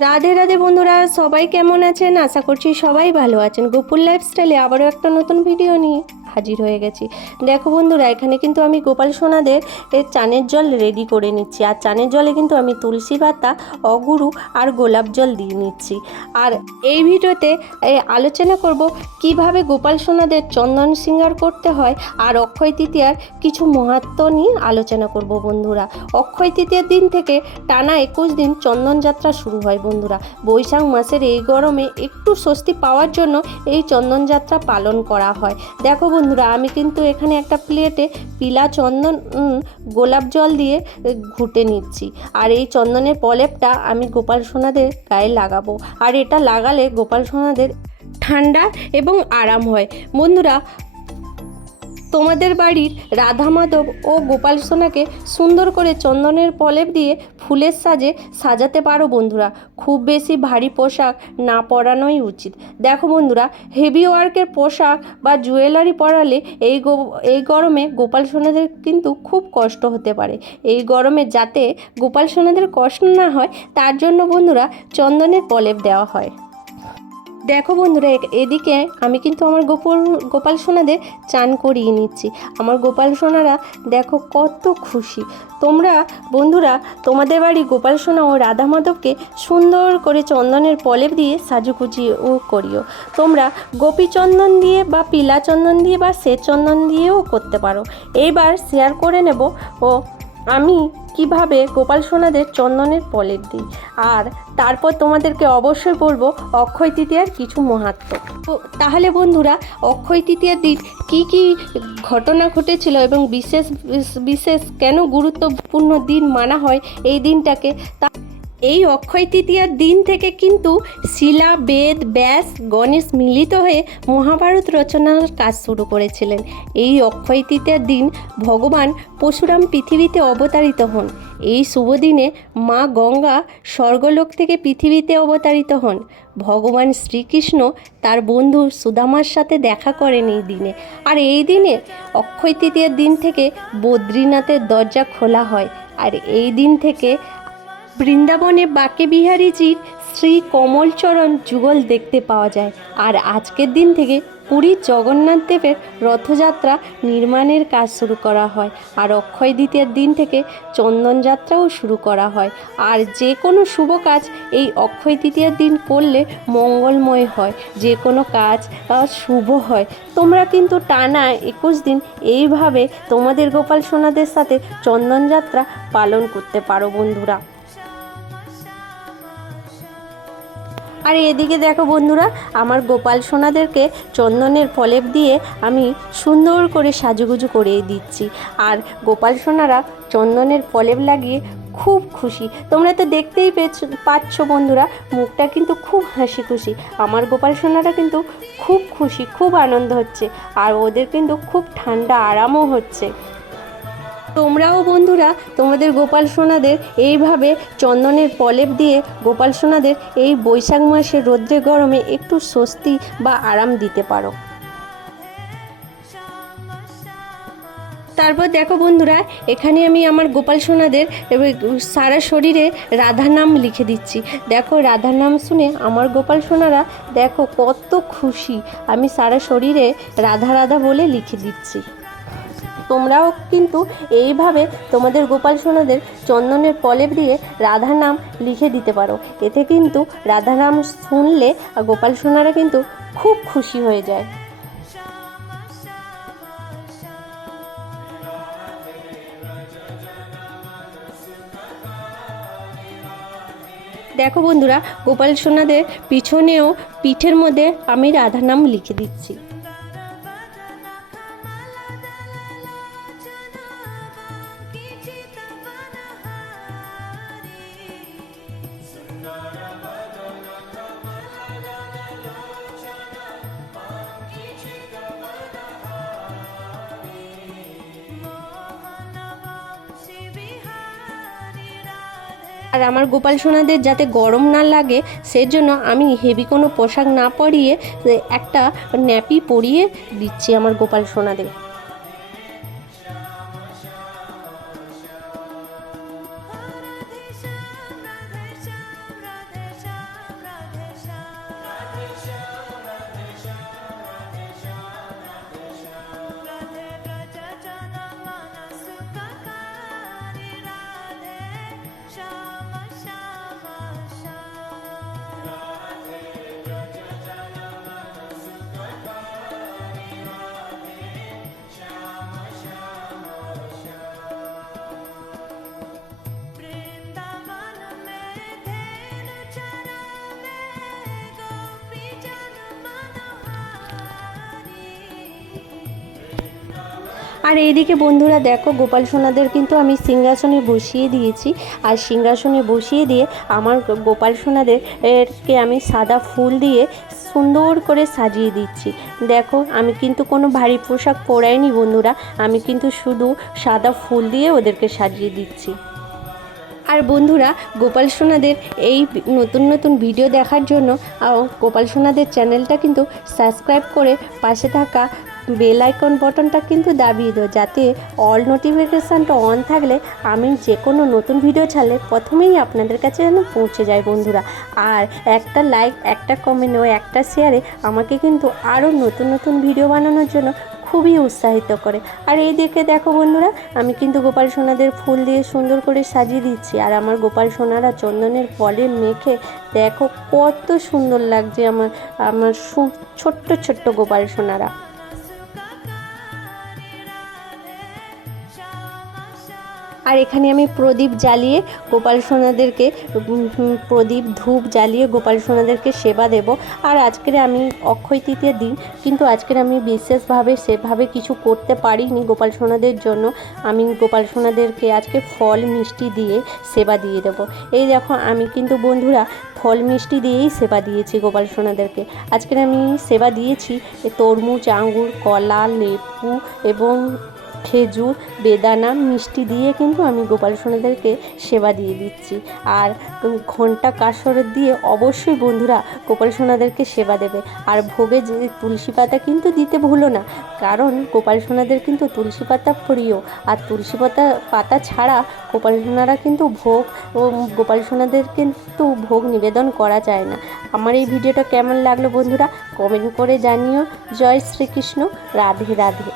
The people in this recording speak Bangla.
রাধে রাধে বন্ধুরা, সবাই কেমন আছেন? আশা করছি সবাই ভালো আছেন। গোপুর লাইফস্টাইলে আবারও একটা নতুন ভিডিও নিয়ে। হাজির হয়ে গেছি। দেখো বন্ধুরা, এখানে কিন্তু আমি গোপাল সোনাদের চানের জল রেডি করে নিচ্ছি। আর চানের জলে কিন্তু আমি তুলসী পাতা, অগুরু আর গোলাপ জল দিয়ে নিচ্ছি। আর এই ভিডিওতে আলোচনা করব কীভাবে গোপাল সোনাদের চন্দন সিঙ্গার করতে হয় আর অক্ষয় তৃতীয়ার কিছু মহাত্ম নিয়ে আলোচনা করব বন্ধুরা। অক্ষয় তৃতীয়ার দিন থেকে টানা একুশ দিন চন্দন যাত্রা শুরু হয় বন্ধুরা। বৈশাখ মাসের এই গরমে একটু স্বস্তি পাওয়ার জন্য এই চন্দন যাত্রা পালন করা হয়। দেখো বন্ধুরা, আমি কিন্তু এখানে একটা প্লেটে পিলা চন্দন গোলাপ জল দিয়ে ঘুটে নিচ্ছি। আর এই চন্দনের প্রলেপটা আমি গোপাল সোনাদের গায়ে লাগাবো। আর এটা লাগালে গোপাল সোনাদের ঠান্ডা এবং আরাম হয়। বন্ধুরা তোমাদের বাড়ির রাধা মাধব ও গোপাল সোনাকে সুন্দর করে চন্দনের প্রলেপ দিয়ে ফুলের সাজে সাজাতে পারো বন্ধুরা। খুব বেশি ভারী পোশাক না পরানোই উচিত। দেখো বন্ধুরা হেভি ওয়ার্কের পোশাক বা জুয়েলারি পরালে এই গো, এই গরমে গোপাল সোনাদের কিন্তু খুব কষ্ট হতে পারে। এই গরমে যাতে গোপাল সোনাদের কষ্ট না হয়, তার জন্য বন্ধুরা চন্দনের প্রলেপ দেওয়া হয়। দেখো বন্ধুরা এদিকে আমি কিন্তু আমার গোপাল গোপাল সোনাদের চান করিয়ে নিচ্ছি। আমার গোপাল সোনারা দেখো কত খুশি। তোমরা বন্ধুরা, তোমাদের বাড়ি গোপাল সোনা ও রাধা মাধবকে সুন্দর করে চন্দনের প্রলেপ দিয়ে সাজুকুচি ও করিও। তোমরা গোপী চন্দন দিয়ে বা পিলা চন্দন দিয়ে বা শ্বেত চন্দন দিয়েও করতে পারো। এইবার শেয়ার করে নেব ও আমি কীভাবে গোপাল সোনাদের চন্দনের পলের দিই? আর তারপর তোমাদেরকে অবশ্যই বলব, অক্ষয় তৃতীয়ার কিছু মাহাত্ম তাহলে বন্ধুরা, অক্ষয় তৃতীয়ার দিন কি কি ঘটনা ঘটেছিল এবং বিশেষ বিশেষ কেন গুরুত্বপূর্ণ দিন মানা হয় এই দিনটাকে তা এই অক্ষয় তৃতীয়ার দিন থেকে কিন্তু শিলা, বেদ, ব্যাস, গণেশ মিলিত হয়ে মহাভারত রচনার কাজ শুরু করেছিলেন। এই অক্ষয় তৃতীয়ার দিন ভগবান পরশুরাম পৃথিবীতে অবতারিত হন। এই শুভ দিনে মা গঙ্গা স্বর্গলোক থেকে পৃথিবীতে অবতারিত হন। ভগবান শ্রীকৃষ্ণ তার বন্ধু সুদামার সাথে দেখা করেন এই দিনে। আর এই দিনে অক্ষয় তৃতীয়ার দিন থেকে বদ্রীনাথের দরজা খোলা হয়। আর এই দিন থেকে বৃন্দাবনে বাকে বিহারীজির শ্রী কমলচরণ যুগল দেখতে পাওয়া যায়। আর আজকের দিন থেকে পুরীর জগন্নাথ দেবের রথযাত্রা নির্মাণের কাজ শুরু করা হয়। আর অক্ষয় দ্বিতীয়ার দিন থেকে চন্দনযাত্রাও শুরু করা হয়। আর যে কোনো শুভ কাজ এই অক্ষয় তৃতীয়ার দিন করলে মঙ্গলময় হয়। যে কোনো কাজ শুভ হয়। তোমরা কিন্তু টানা একুশ দিন এইভাবে তোমাদের গোপাল সোনাদের সাথে চন্দনযাত্রা পালন করতে পারো বন্ধুরা। আর এদিকে দেখো বন্ধুরা, আমার গোপাল সোনাদেরকে চন্দনের প্রলেপ দিয়ে আমি সুন্দর করে সাজুগুজু করে দিচ্ছি। আর গোপাল সোনারা চন্দনের প্রলেপ লাগিয়ে খুব খুশি। তোমরা তো দেখতেই পাচ্ছ বন্ধুরা, মুখটা কিন্তু খুব হাসি খুশি। আমার গোপাল সোনারা কিন্তু খুব খুশি, খুব আনন্দ হচ্ছে। আর ওদের কিন্তু খুব ঠান্ডা আরামও হচ্ছে। তোমরাও বন্ধুরা, তোমাদের গোপাল সোনাদের এইভাবে চন্দনের প্রলেপ দিয়ে গোপাল সোনাদের এই বৈশাখ মাসের রৌদ্রে গরমে একটু স্বস্তি বা আরাম দিতে পারো। তারপর দেখো বন্ধুরা, এখানে আমি আমার গোপাল সোনাদের সারা শরীরে রাধার নাম লিখে দিচ্ছি। দেখো রাধার নাম শুনে আমার গোপাল সোনারা দেখো কত খুশি। আমি সারা শরীরে রাধা রাধা বলে লিখে দিচ্ছি। তোমরাও কিন্তু এইভাবে তোমাদের গোপাল সোনাদের চন্দনের প্রলেপ দিয়ে রাধার নাম লিখে দিতে পারো। এতে কিন্তু রাধা নাম শুনলে গোপাল সোনারা কিন্তু খুব খুশি হয়ে যায়। দেখো বন্ধুরা, গোপাল সোনাদের পিছনেও, পিঠের মধ্যে আমি রাধা নাম লিখে দিচ্ছি। আর আমার গোপাল সোনাদের যাতে গরম না লাগে, সেজন্য আমি হেভি কোনো পোশাক না পরিয়ে একটা ন্যাপি পরিয়ে দিচ্ছি আমার গোপাল সোনাদের। আর এইদিকে বন্ধুরা দেখো, গোপাল সোনাদের কিন্তু আমি সিংহাসনে বসিয়ে দিয়েছি। আর সিংহাসনে বসিয়ে দিয়ে আমার গোপাল সোনাদের এরকে আমি সাদা ফুল দিয়ে সুন্দর করে সাজিয়ে দিচ্ছি। দেখো, আমি কিন্তু কোনো ভারী পোশাক পরাইনি বন্ধুরা, আমি কিন্তু শুধু সাদা ফুল দিয়ে ওদেরকে সাজিয়ে দিচ্ছি। আর বন্ধুরা, গোপাল সোনাদের এই নতুন নতুন ভিডিও দেখার জন্য গোপাল সোনাদের চ্যানেলটা কিন্তু সাবস্ক্রাইব করে পাশে থাকা বেল আইকন বটনটা কিন্তু দাবিয়ে দাও, যাতে অল নোটিফিকেশানটা অন থাকলে আমি যে কোনো নতুন ভিডিও ছাড়লে প্রথমেই আপনাদের কাছে যেন পৌঁছে যায় বন্ধুরা। আর একটা লাইক একটা কমেন্ট ও একটা শেয়ারে আমাকে কিন্তু আরও নতুন নতুন ভিডিও বানানোর জন্য খুবই উৎসাহিত করে। আর এই দিকে দেখো বন্ধুরা, আমি কিন্তু গোপাল সোনাদের ফুল দিয়ে সুন্দর করে সাজিয়ে দিচ্ছি। আর আমার গোপাল সোনারা চন্দনের ফলে মেখে দেখো কত সুন্দর লাগছে আমার আমার ছোট্ট ছোট্ট গোপাল সোনারা। আর এখানে আমি প্রদীপ জ্বালিয়ে গোপাল সোনাদেরকে প্রদীপ ধূপ জ্বালিয়ে গোপাল সোনাদেরকে সেবা দেব। আর আজকের আমি অক্ষয় তৃতীয় দিন, কিন্তু আজকের আমি বিশেষভাবে সেভাবে কিছু করতে পারিনি গোপাল সোনাদের জন্য। আমি গোপাল সোনাদেরকে আজকে ফল মিষ্টি দিয়ে সেবা দিয়ে দেব। এই দেখো, আমি কিন্তু বন্ধুরা ফল মিষ্টি দিয়েই সেবা দিয়েছি গোপাল সোনাদেরকে। আজকের আমি সেবা দিয়েছি তরমুজ, আঙ্গুর, কলা, লেবু এবং খেজুর, বেদানা, মিষ্টি দিয়ে কিন্তু আমি গোপাল সোনাদেরকে সেবা দিয়ে দিচ্ছি। আর ঘণ্টা কাসর দিয়ে অবশ্যই বন্ধুরা গোপাল সোনাদেরকে সেবা দেবে। আর ভোগে যে তুলসী পাতা কিন্তু দিতে ভুলো না, কারণ গোপাল সোনাদের কিন্তু তুলসী পাতা প্রিয়। আর তুলসী পাতা পাতা ছাড়া গোপাল সোনারা কিন্তু ভোগ ও গোপাল সোনাদের কিন্তু ভোগ নিবেদন করা যায় না। আমার এই ভিডিওটা কেমন লাগল বন্ধুরা, কমেন্ট করে জানিও। জয় শ্রীকৃষ্ণ, রাধে রাধে।